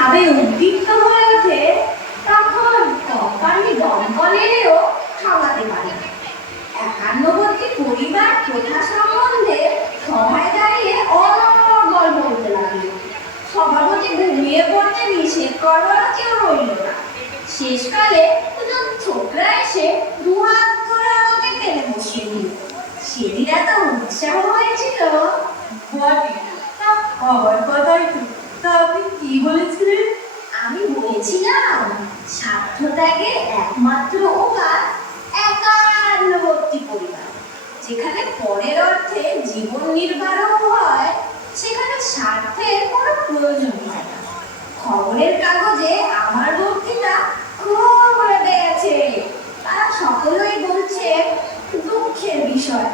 ভাবে উদ্দীপ্ত হয়ে ওঠে, তখন কোম্পানি দমকল এলেও থামাতে পারে না। একান্নবর্তী পরিবার প্রথা সম্বন্ধে সভায় দাঁড়িয়ে অনর্গল বলতে লাগলো। সভাপতি ঘুমিয়ে পড়তে নিষেধ করবার কেউ রইল না। শেষকালে দুজন ছোকরা এসে দুহাত ধরে আমাকে টেনে বসিয়ে দিল। সেদিন এত উৎসাহ হয়েছিল বটে। তা হওয়ার কথাই তো। তা আপনি কি বলেছিলেন? আমি বলেছিলাম স্বার্থ ত্যাগের একমাত্র উপায় একান্নবর্তী পরিবার। যেখানে পরের অর্থে জীবন নির্বাহ হয়, সেখানে স্বার্থের কোনো প্রয়োজন হয় না। খবরের কাগজে আমার বক্তৃতা খুব উড়ে গেছে। তারা সকলেই বলছে দুঃখের বিষয়,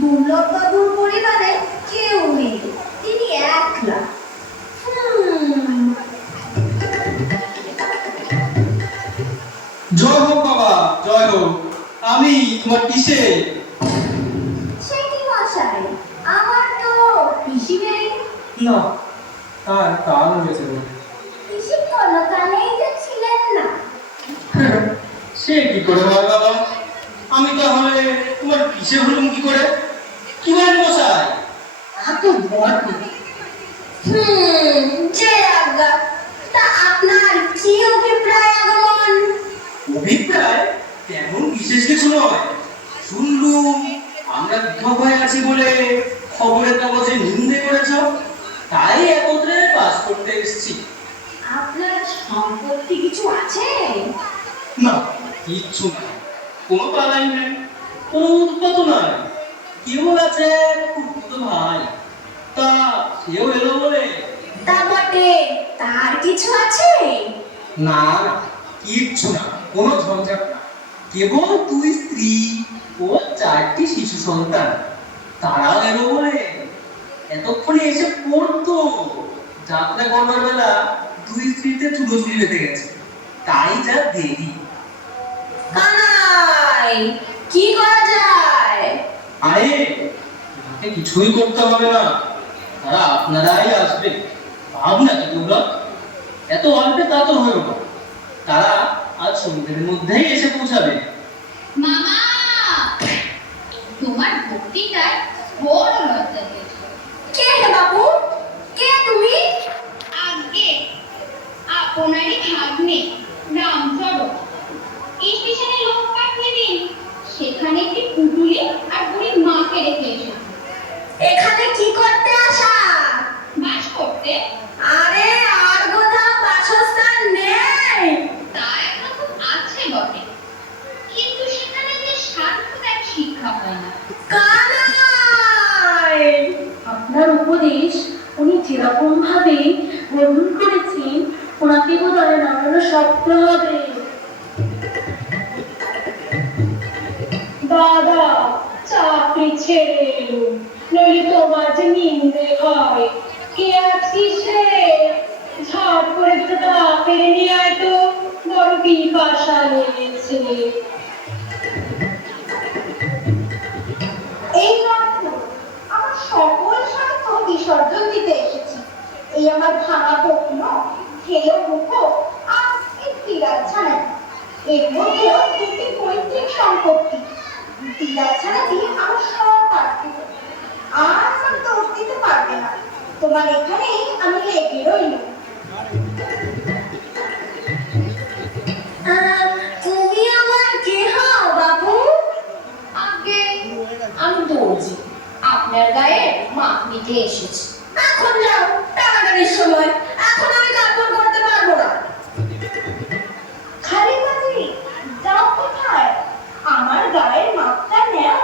দুর্লভবাবুর পরিবারে কেউ নেই, তিনি একলা। জয় হোক বাবা, জয় হোক। আমি তোমার পিসে। সে কি মশাই, আমার তো পিসি নেই। না, তার কান হয়েছে। পিসি কোনখানেই যে ছিলেন না। সে কি করে হয় বাবা? আমি তাহলে তোমার পিসে হলুম কি করে? কি বলেন মশাই? এত বড় যে আজ্ঞা। তা আপনার কি অভিপ্রায় আগমন? অভিপ্রায় তেমন বিশেষ কিছু নয়। শুনলুম আমরা বিধবায় আছি বলে খবরের কাগজে নিন্দে করেছ, তাই একত্রে পাস করতে এসেছি। আপনার সম্পত্তি কিছু আছে? না, কিচ্ছু না। কোনো পালাই নেই, কোনো উৎপাত নাই। কেবল আছে খুব ভাই, তা সেও এলো বলে। তা বটে, তার কিছু আছে? না না, কিচ্ছু না, কোনো ঝঞ্ঝাট না। কেবল 2 স্ত্রী ও 4টি শিশু সন্তান। তারা এলো বলে এতক্ষণে এসে পড়তো। যাত্রা করবার বেলা 2 স্ত্রীতে চুলোচুরি বেঁধে গেছে, তাই যা দেরি। কানাই, কি করা যায়? আরে তোমাকে কিছুই করতে হবে না, তারা আপনারাই আসবে। ভাবনা কি তোমরা? এত অল্পে তা তো হলো না। তারা আজ সন্ধ্যের মধ্যেই এসে পৌঁছাবে। মামা, তোমার ভক্তিটায় বড় লজ্জা দিয়েছে। কে হে বাবু? কে তুমি? আগে আপনারই ভাগ্নে রামচরণ স্টেশনে লোক পাঠিয়ে দিন, সেখানে একটি পুটুলি আর বুড়ির মাকে রেখে এসেছে। এখানে কি করতে আসা? বাস করতে। আরে আর কোথাও বাসস্থান নেই? তা একরকম আছে বটে, কিন্তু সেখানে যে স্বার্থ ত্যাগ শিক্ষা হয় না। কানাই, আপনার উপদেশ উনি যেরকম ভাবে গ্রহণ করেছেন, ওনাকে বোধহয় নামানো শক্ত হবে। দাদা, চাকরি ছেড়ে এলো, নইলে তোমার যে নিন্দে হয়। কে আছিস রে? ঝট করে দুটো টাকা পেরে নিয়ে আয় তো, বড় পিপাসা লেগেছে। এই অর্থ আমার সকল স্বার্থ বিসর্জন দিতে এসেছি। এই আমার ভাঙা পণ্য, খেলো মুখো আর এই পিরাচ্ছানা। এর মধ্যেও 2টি পৈতৃক সম্পত্তি। পিরাচ্ছানাটি আমার সব পার্থিব, আর আমার দোষ দিতে পারবে না। তোমার এখানেই আমি লেগে রইল। তুমি আমার কে হও বাবু? আগে আমি দর্জি, আপনার গায়ে মাপ নিতে এসেছি। এখন যাও, টানাটানির সময়। এখন আমি কাপড় করতে পারবো না। খালি পাত্রী, যাও কোথায়? আমার গায়ের মাপটা নেও।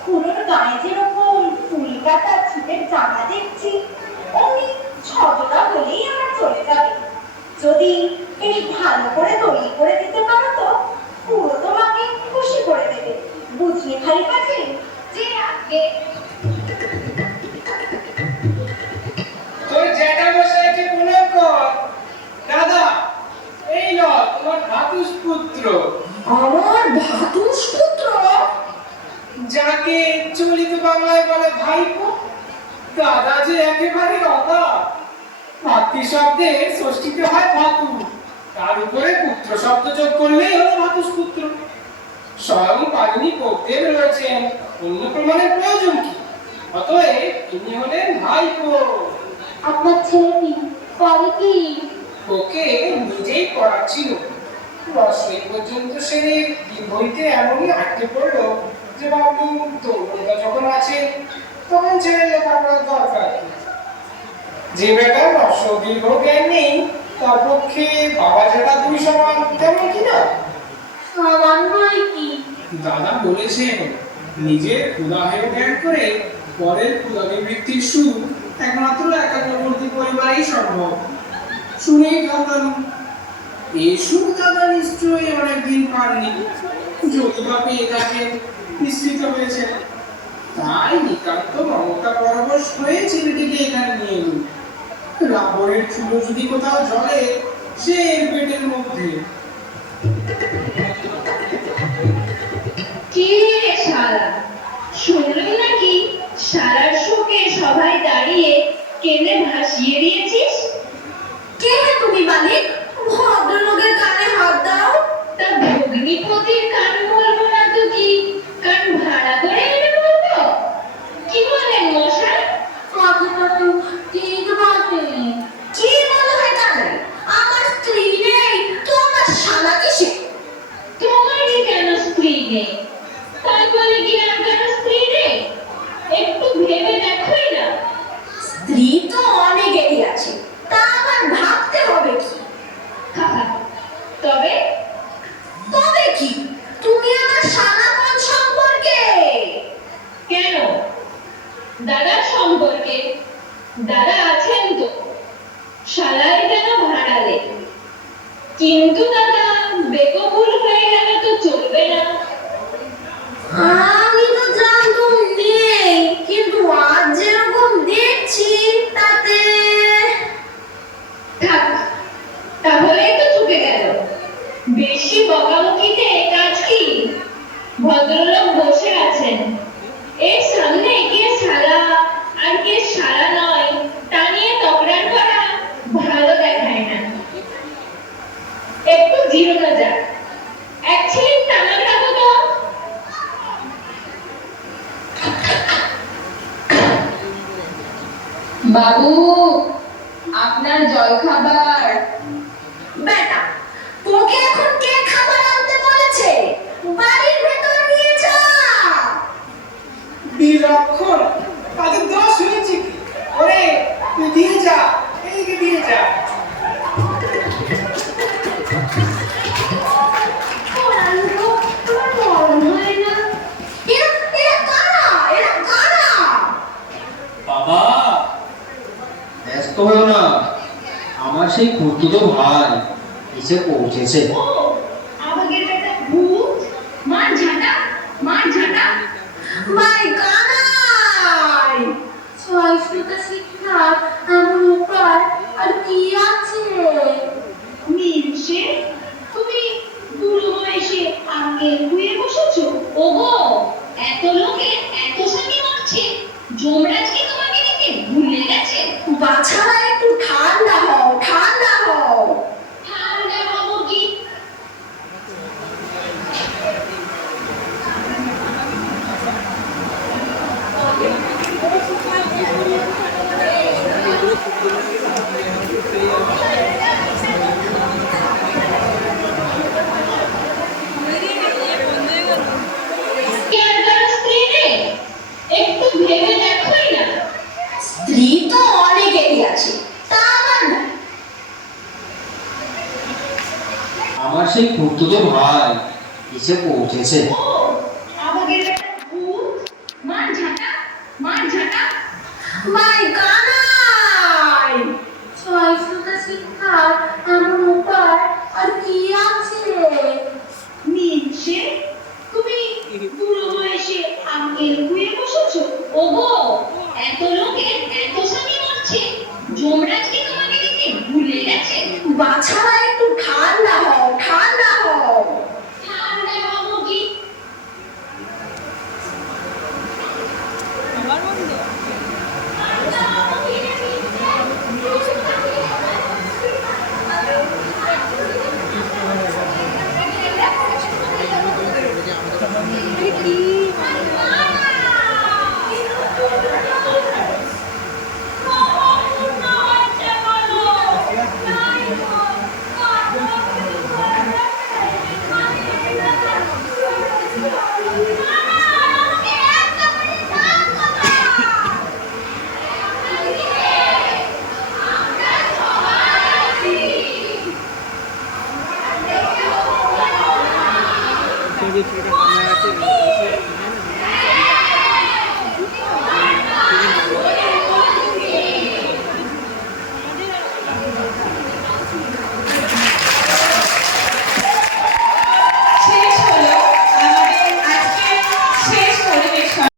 খুড়োর গায়ে যেরকম ফুল কাটা ছিটের জামা দেখছি, অমনি ছজোড়া হলেই আমার চলে যাবে। যদি বেশ ভালো করে তৈরি করে দিতে পারো তো পুরো তোমাকে খুশি করে দেবে। বুঝলে খালি পাত্রী? যে আগে তোর জ্যাঠামশাইকে প্রণাম কর। দাদা, এই ল তোমার ভাতুষ পুত্র। আমার ভাতুষ পুত্র? যাকে চলিত বাংলায় বলে ভাইপো। দাদা যে একেবারে অদা। ভাতৃ শব্দে ষষ্ঠীতে হয় ভাতু, তার উপরে পুত্র শব্দ যোগ করলেই হলো ভাতুষপুত্র। স্বয়ং পাণিনি পদ্মের রয়েছেন, অন্য প্রমাণের প্রয়োজন কি? অতএব ইনি হলেন ভাইপো। আপনার ছেলেটি করে কি? ওকে নিজেই পড়াচ্ছিল। রসই পর্যন্ত সে বইতে এমনই আটকে পড়লো যে ভাবলুম তরুণতা যখন আছে তখন ছেড়ে লেখাপড়ার দরকার কি? যে বেটার রস দীর্ঘ জ্ঞান নেই তার পক্ষে বাবা যেটা দুই সমান, তেমন কি না? সামান্যই কি? দাদা বলেছেন নিজের ক্ষুদাহেয় জ্ঞান করে পরের ক্ষুদাভিবৃত্তির সুখ একমাত্র একাগ্রবর্তী পরিবারেই সম্ভব। শুনেই ভাবলাম এই সুখ দাদা নিশ্চয়ই অনেকদিন পাননি, যদি বা পেয়ে থাকেন নিশ্চিত হয়েছে। তাই নিতান্ত মমতা পরবশ হয়ে ছেলেটিকে এখানে নিয়ে এলুম। রাবণের চুলো যদি কোথাও জ্বলে সে এর পেটের মধ্যে। কি রে শালা, শুনলাম নাকি শালার শোকে সবাই দাঁড়িয়ে কেঁদে ভাসিয়ে দিয়েছিস? কে হে তুমি মালিক? ভদ্রলোকের কানে হাত দাও। তা ভগ্নিপতির কান বলবো না তো কি কান ভাড়া করে এনে বলবো? কি বলেন মশাই? কথাটা তো ঠিক বটে। কি বলো হে কানে? আমার স্ত্রী নেই তো আমার শালা কিসে? তোমারই কেন স্ত্রী নেই? তাই বলে কি আর কারো স্ত্রী নেই? একটু ভেবে দেখোই না। স্ত্রী তো অনেকেরই আছে, তা আবার ভাবতে হবে কি? হাহা, তবে তবে কি? তুমি আমার শালা কোন সম্পর্কে? কেন? দাদার সম্পর্কে? দাদা আছেন তো, শালাই কেন ভাড়ালে? কিন্তু দাদা বেকবুল হয়ে গেলে তো চলবে না। আমি তো জানতাম নেই, কিন্তু আজ যেরকম দেখছি তাতে থাক, তাহলেই তো চুকে গেল। বেশি বকাবকিতে কাজ কি? ভদ্রলোক বসে আছেন, এর সামনে কে শালা আর কে শালা নয় তা নিয়ে তকরার করা ভালো দেখায় না। একটু জিরোনো যাক, এক ছিলিম তামাক রাখো তো। বাবু, আপনার জলখাবার। বেটা, তোকে এখন কে খাবার আনতে বলেছে? বাড়ির ভেতর নিয়ে যা। বিলক্ষণ, তাদের দোষ হয়েছে কি? ওরে তুই দিয়ে যা, এইকে দিয়ে যা। পড়ানো তোমার মরণ হয় না? এরা কারা? এরা কারা? বাবা ব্যস্ত হও না, আমার সেই খুঁড়তুতো ভাই এসে পৌঁছেছে। ও, আমাদের একটা ভূত, মার ঝাঁটা, মার ঝাঁটা। ভাই কানাই, ছয়শটা শিক্ষার এমন উপায় আর কি আছে? মিলছে, তুমি বুড়ো বয়সে আঙ্কেল হয়ে বসেছো? ওগো, এত লোকে এত সাথে মারছে, যমরাজ কি তোমাকে দেখে ভুলে গেছে? বাছারা একটু ঠান্ডা হও, ঠান্ডা হও। ঠান্ডা হবো কি? কে আর কারো স্ত্রী নেই? একটু ভেবে দেখোই না। স্ত্রী তো অনেকেরই আছে, তা আবার আমার সেই খুঁড়তুতো ভাই এসে পৌঁছেছে। ও, আমাদের একটা ভূত, মার ঝাঁটা, মার ঝাঁটা। ভাই কানাই, ছয়শটা শিক্ষার এমন উপায় আর কি আছে? মিলছে, তুমি বুড়ো বয়সে আঙ্কেল হয়ে বসেছো? ওগো, এত লোকে এত সাথে মারছে, যমরাজ কি তোমাকে দেখে ভুলে গেছে? বাছারা একটু